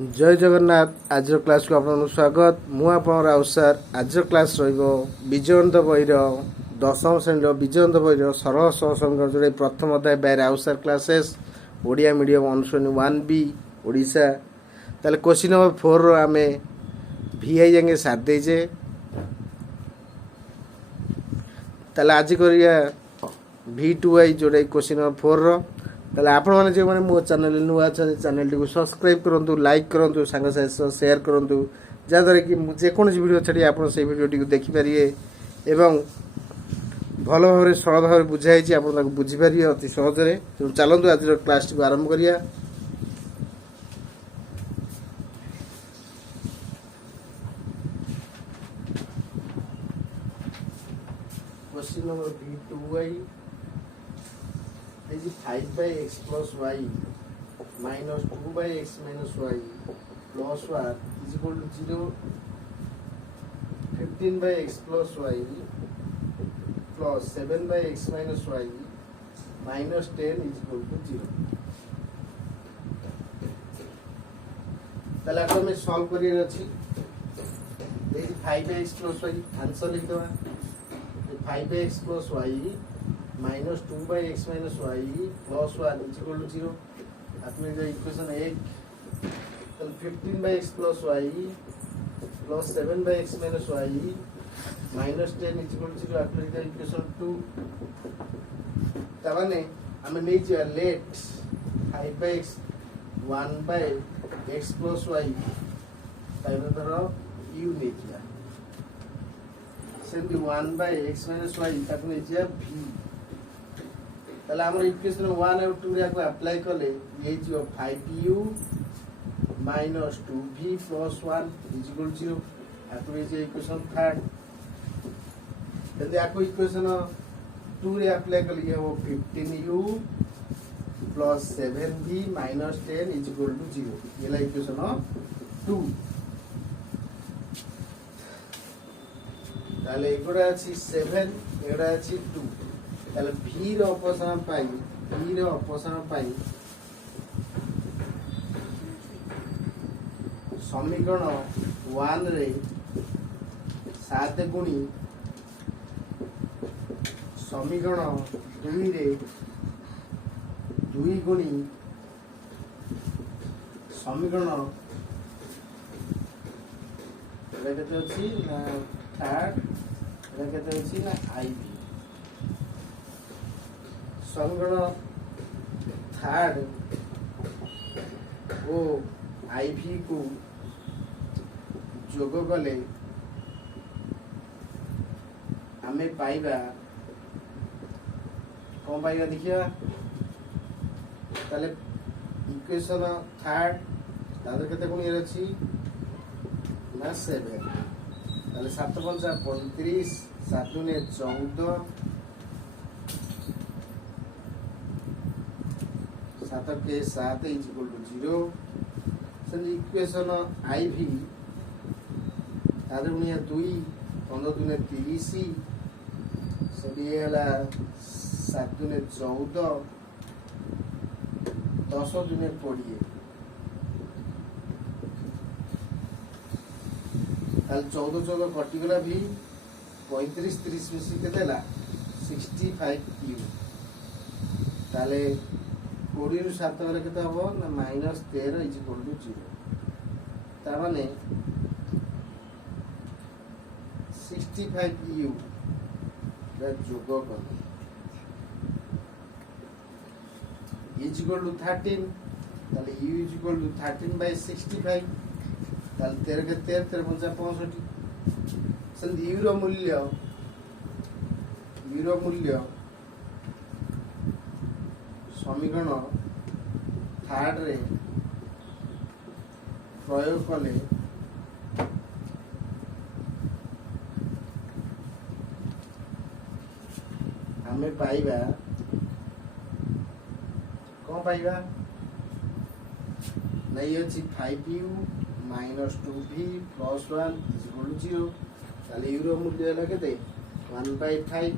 जय जगन्नाथ। आज क्लास को आपन स्वागत। मु आपन राउत सर। आज क्लास रहिबो विजयवंत बहिर दशम श्रेणी विजयवंत बहिर सरल सहज समीकरण जोड़े प्रथम अध्याय by Raut sir classes Odia medium अनुश्रेणी 1B ओडिशा। ताले क्वेश्चन नंबर 4 रो आमे VI जांगे साथ देजे। ताले आज करिया V2I जोड़े क्वेश्चन नंबर 4 रो। ताले आपण माने जे माने मो चैनल नुआ छ चैनल टी को सब्सक्राइब करंतु, लाइक करंतु, संग साथ शेयर करंतु, जा द्वारा कि जे कोन वीडियो छडी आपण से वीडियो टी को देखि परिए एवं भलो भाबरे सरल भाबरे बुझाइ छी आपण ताको बुझि परिए अति सहज रे। तो चलंतु आज रो क्लास टी को आरंभ करिया। Question number V2I is 5 by x plus y minus 2 by x minus y plus 1 is equal to 0. 15 by x plus y plus 7 by x minus y minus 10 is equal to 0. ताले आपन में solve career अछि। देखि 5 by x plus y answer लिख दवा। 5 by x plus y minus 2 by x minus y plus 1 is equal to 0. That means the equation 8. Then 15 by x plus y plus 7 by x minus y minus 10 is equal to 0. That means the equation 2. तामाने हमें नहीं चाहिए let 5 by x 1 by x plus y time धरो u नहीं चाहिए। सेंटी 1 by x minus y ताकि नहीं चाहिए v। ताले हमर इक्वेशन 1 और 2 रे को अप्लाई करले ये जो 5u minus 2v plus 1 is equal to 0. आतो ये इक्वेशन 3 यदि आपको इक्वेशन 2 रे अप्लाई करले ये हो 15u plus 7v minus 10 is equal to 0. ये ला इक्वेशन 2। ताले एगोडा अछि 7 एगोडा अछि 2। ताले v रो अपसारण पाई समीकरण 1 रे 7 गुणी समीकरण 2 रे 2 गुणी समीकरण केते अछि ना थर्ड केते अछि ना IV समीकरण थर्ड ओ IV को जोग कले आमे पाइबा कौन पाइबा देखिया। ताले इक्वेशन थर्ड तादर केते कोन ये अछि ना 7। ताले 7 पंचा 35 7 ने 14 7 के 7 is equal to 0. So the equation IV तादर उनिया 2 15 दुने 30 सदी हला 7 दुने 14 10 दुने 20 ताल 14 14 कटि गला भी 35 30 मिसी के देला 65u ताले 20 रु 7 गले केते हबो ना -13 इज इक्वल टू 0। ता माने 65u दा जोग कर इज इक्वल टू 13। ताले u is equal to 13 by 65 ताले 13 के 13 13 पंचा 65 सन u रो मूल्य समीकरण थर्ड रे प्रयोग कले हमें पाइबा कौन पाइबा नहीं अछि 5u minus 2v plus 1 is equal to 0. ताले u रो मूल्य हला केते 1 by 5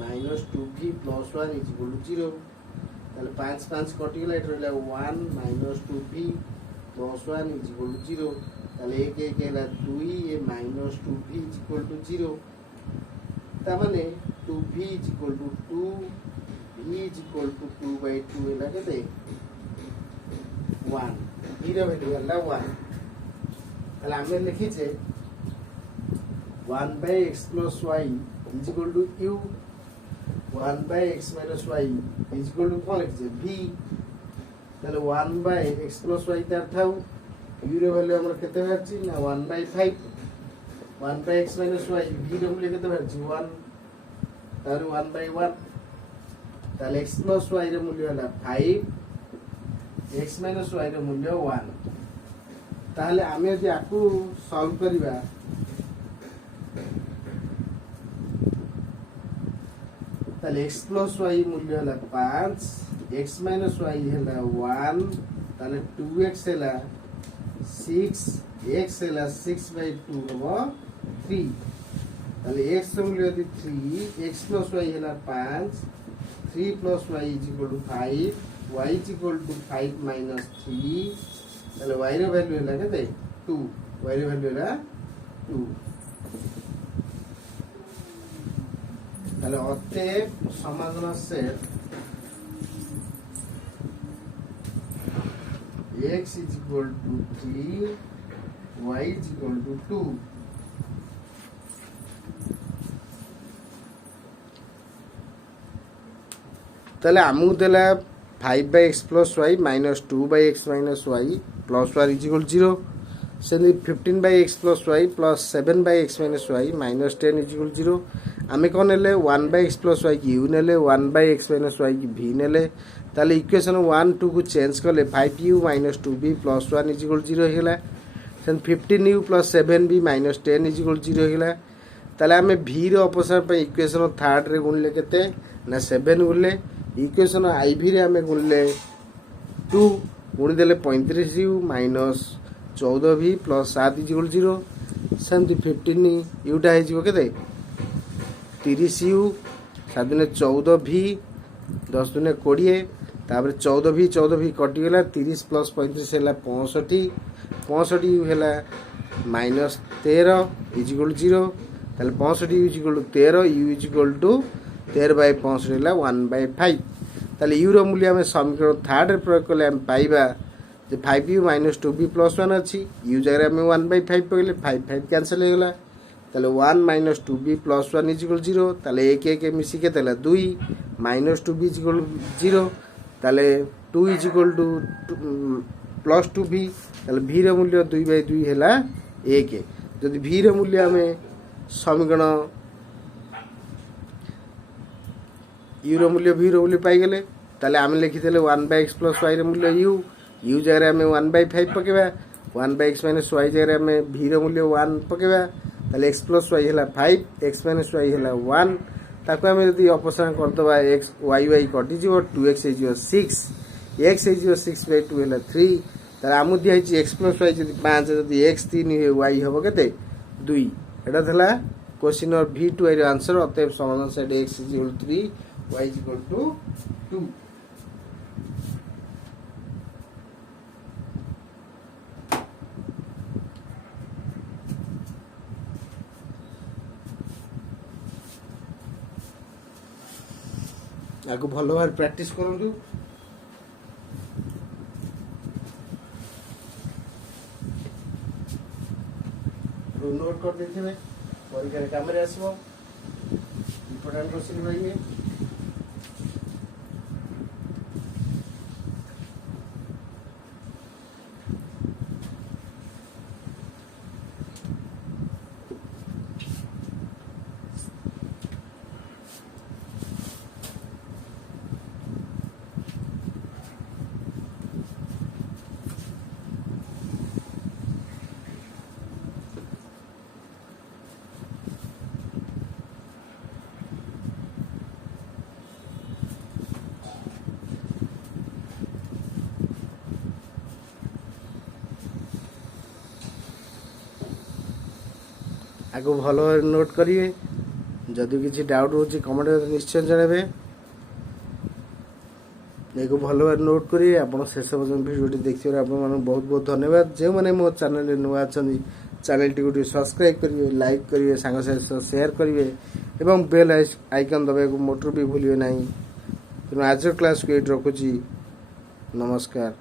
minus 2v plus 1 is equal to 0. তাহলে 5 5 কটি গলা, এটা হলো 1 minus 2b plus 1 is equal to 0, তাহলে 1 1 হলো 2 এ minus 2b is equal to 0, তার মানে 2b is equal to 2, b is equal to 2 by 2 হলো কেতে 1, b র ভ্যালু হলো 1, তাহলে আমরা লিখিছে 1 by x plus y is equal to u, 1 by x minus y is equal to কত লিখছে v, তাহলে 1 by x plus y তার থাও u র ভ্যালু আমরা কেতে পাচ্ছি না 1 by 5, 1 by x minus y v র মূল্য কেতে পাচ্ছি 1, তাহলে 1 by 1, তাহলে x plus y র মূল্য হলো 5, x minus y র মূল্য 1, তাহলে আমি যদি আকু সলভ করিবা তাহলে x plus y মূল্য হলো 5, x minus y হলো 1, তাহলে 2x হলো 6, x হলো 6 by 2 হবো 3, তাহলে x মূল্য যদি 3, x plus y হলো 5, 3 plus y is equal to 5, y is equal to 5 minus 3, তাহলে y এর ভ্যালু হলো কত 2, y এর ভ্যালু হলো 2, তাহলে অতএব সমাধান set x is equal to 3, y is equal to 2, তাহলে আমু দেলা 5 by x plus y minus 2 by x minus y plus 1 is equal to 0, Seli 15 by x plus y plus 7 by x minus y minus 10 is equal to 0, আমি কোন নেলে 1 by x plus y কি u নেলে 1 by x minus y কি v নেলে, তাহলে equation 1 2 কু change করলে 5u minus 2b plus 1 is equal to 0 হেলা, Sen 15u plus 7b minus 10 is equal to 0 হেলা, তাহলে আমি v র অপসারণ পাই ইকুয়েশন 3 রে গুণলে কেতে না 7 গুণলে, ইকুয়েশন iv রে আমি গুণলে 2 গুণি দেলে 35u minus 14v plus 7 is equal to 0, সেমতি 15 ইউটা হয়ে যাব কেতে 30u, 7 দুনে 14v, 10 দুনে 20, তারপরে 14v কটিগলা 30 প্লস 35 ହେଲା 65, 65u ହେଲା মাইনস 13 ইজ ইকুয়াল টু 0, তাহলে 65u is equal to 13, u is equal to 13 by 65 ହେଲା 1 বাই 5, তাহলে u র মূল্য আমি সমীকরণ 3 রে প্রয়োগ করলে আমি পাইবা যে 5u minus 2b plus 1 ଅଛି, u জায়গায় আমি 1 by 5 পকেলে 5 5 ক্যান্সেল হয়ে গলা, তাহলে 1 minus 2b plus 1 is equal to 0, তাহলে 1 1 মিশি কেতে হলা 2 minus 2b is equal to 0, তাহলে 2 is equal to plus 2b, তাহলে v র মূল্য 2 by 2 হেলা 1, যদি v র মূল্য আমি সমীকরণ u র মূল্য v র মূল্য পাই গেলে, তাহলে আমি লিখিদেলে 1 by x plus y র মূল্য u জায়গায় আমি 1 by 5 পকেবা, 1 by x minus y জায়গায় আমি v র মূল্য 1 পকেবা, তাহলে x plus y ହେଲା 5, x minus y ହେଲା 1, তাকে আমি যদি অপসারণ করদবা x y y কটি যাব 2x ହେଇଯିବ 6, x ହେଇଯିବ 6 by 2 ହେଲା 3, তাহলে আমু দিয়া ହେଇଛି x plus y যদি 5 যদি x 3 ହୁଏ y হবো কেতে 2, এটা থলা কোশ্চেন অর v2 এর आंसर, অতএব সমাধান set x is equal to 3, y is equal to 2। आगु भल भाव प्रैक्टिस करंतु, नोट कर देथिबे परीक्षा रे काम रे आसीबो, इंपोर्टेंट क्वेश्चन रहिए। आगु भल नोट करिए, जदि किसी डाउट हो कमेंट निश्चय जणावे। ଏହାକୁ ଭଲ ଭାବରେ ନୋଟ୍ କରି ଆପଣ ଶେଷ ପର୍ଯ୍ୟନ୍ତ ଭିଡ଼ିଓଟି ଦେଖିଥିବାରୁ ଆପଣମାନଙ୍କୁ ବହୁତ ବହୁତ ଧନ୍ୟବାଦ। ଯେଉଁମାନେ ମୋ ଚ୍ୟାନେଲରେ ନୂଆ ଅଛନ୍ତି ଚ୍ୟାନେଲଟିକୁ ଟିକେ ସବସ୍କ୍ରାଇବ୍ କରିବେ, ଲାଇକ୍ କରିବେ, ସାଙ୍ଗସାଥି ସହ ସେୟାର କରିବେ ଏବଂ ବେଲ୍ ଆଇକନ୍ ଦବାଇବାକୁ ମୋଟର ବି ଭୁଲିବେ ନାହିଁ। ତେଣୁ ଆଜିର କ୍ଲାସ୍କୁ ଏଇଠି ରଖୁଛି। ନମସ୍କାର।